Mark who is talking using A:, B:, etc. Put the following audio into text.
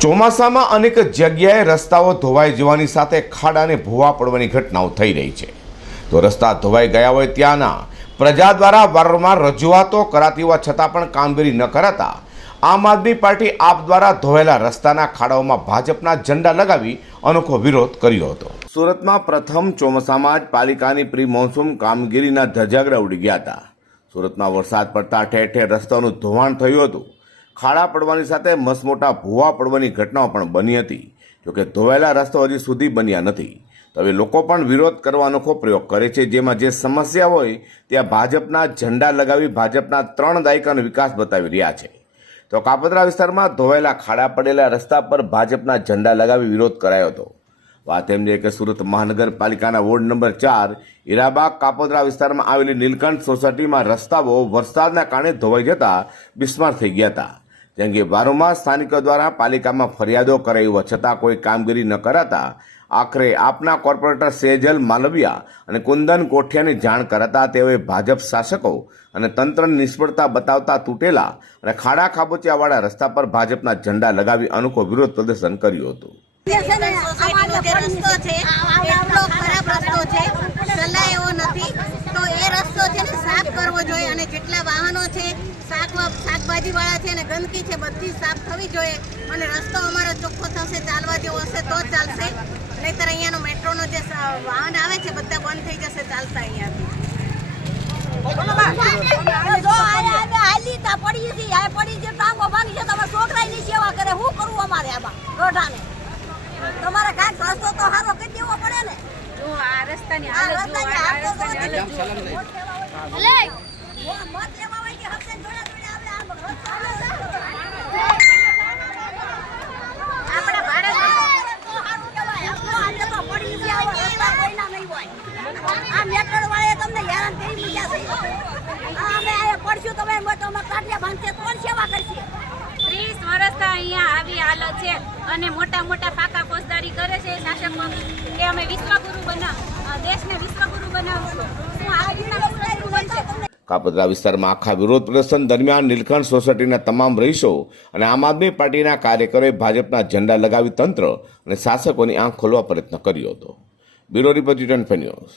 A: ચોમાસામાં અનેક જગ્યાએ રસ્તાઓ ધોવાઈ જવાની સાથે ખાડાને ભૂવા પડવાની ઘટનાઓ થઈ રહી છે. તો રસ્તા ધોવાઈ ગયા હોય ત્યાંના પ્રજા દ્વારા વારંવાર રજૂઆતો કરાતી હોવા છતાં પણ કામગીરી ન કરાતા આમ આદમી પાર્ટી આપ દ્વારા ધોવાયેલા રસ્તાના ખાડાઓમાં ભાજપના ઝંડા લગાવી અનોખો વિરોધ કર્યો હતો. સુરતમાં પ્રથમ ચોમાસામાં જ પાલિકાની પ્રી મોન્સૂન કામગીરીના ધજાગરા ઉડી ગયા હતા. સુરતમાં વરસાદ પડતા ઠેર ઠેર રસ્તાનું ધોવાણ થયું હતું. ખાડા પડવાની સાથે મસમોટા ભૂવા પડવાની ઘટનાઓ પણ બની હતી. જોકે ધોવાયેલા રસ્તો હજી સુધી બન્યા નથી. તો હવે લોકો પણ વિરોધ કરવાનો ખો પ્રયોગ કરે છે. જેમાં જે સમસ્યા હોય, ત્યાં ભાજપના ઝંડા લગાવી ભાજપના ત્રણ દાયકાનો વિકાસ બતાવી રહ્યા છે. તો કાપોદ્રા વિસ્તારમાં ધોવાયેલા ખાડા પડેલા રસ્તા પર ભાજપના ઝંડા લગાવી વિરોધ કરાયો હતો. વાત એમ છે કે સુરત મહાનગરપાલિકાના વોર્ડ નંબર ચાર, હીરાબાગ કાપોદરા વિસ્તારમાં આવેલી નીલકંઠ સોસાયટીમાં રસ્તાઓ વરસાદના કારણે ધોવાઈ જતા બિસ્માર થઈ ગયા હતા. જેમ કે વારંવાર સ્થાનિકો દ્વારા પાલિકામાં ફરિયાદો કરાઈ હોવા છતાં કોઈ કામગીરી ન કરાતા આખરે આપના કોર્પોરેટર સેજલ માલવિયા અને કુંદન કોઠિયાની જાણ કરાતા તેઓએ ભાજપ શાસકો અને તંત્રની નિષ્ફળતા બતાવતા તૂટેલા અને ખાડા ખાબોચિયાવાળા રસ્તા પર ભાજપના ઝંડા લગાવી અનોખો વિરોધ પ્રદર્શન કર્યું હતું
B: સોસાયટીનો જે રસ્તો છે એટલો ખરાબ રસ્તો છે સલાહ એવો નથી તો એ રસ્તો છે ને સાફ કરવો જોઈએ અને જેટલા વાહનો છે શાક શાકભાજી વાળા છે અને ગંદકી છે બધી સાફ થવી જોઈએ. અને રસ્તો અમારો ચોખ્ખો થશે ચાલવા જેવો હશે તો જ ચાલશે. નહીતર અહીંયાનો મેટ્રોનો જે વાહન આવે છે બધા બંધ થઈ જશે ચાલતા અહીંયાથી.
C: જો આને આને હાલી તા પડી હતી આ પડી જે ટાંગો ભાંગી છે તમે છોકરાની સેવા કરે શું કરવું અમારે આમાં રોઢાને તમારે કાંઈક રસ્તો તો સારો કરી દેવો પડે ને?
D: જો આ રસ્તાની હાલત જો આ રસ્તાની હાલત જો. અને મોટા મોટા ફાકા ફોજદારી કરે છે શાસકો કે અમે વિશ્વગુરુ બના દેશને વિશ્વગુરુ બનાવશું શું આવી રીતના વિશ્વગુરુ બનશે
A: કાપોદ્રા વિસ્તારમાં આખા વિરોધ પ્રદર્શન દરમિયાન નીલકંઠ સોસાયટીના તમામ રહીશો અને આમ આદમી પાર્ટીના કાર્યકરોએ ભાજપના ઝંડા લગાવી તંત્ર અને શાસકોની આંખ ખોલવા પ્રયત્ન કર્યો હતો. Bureau report news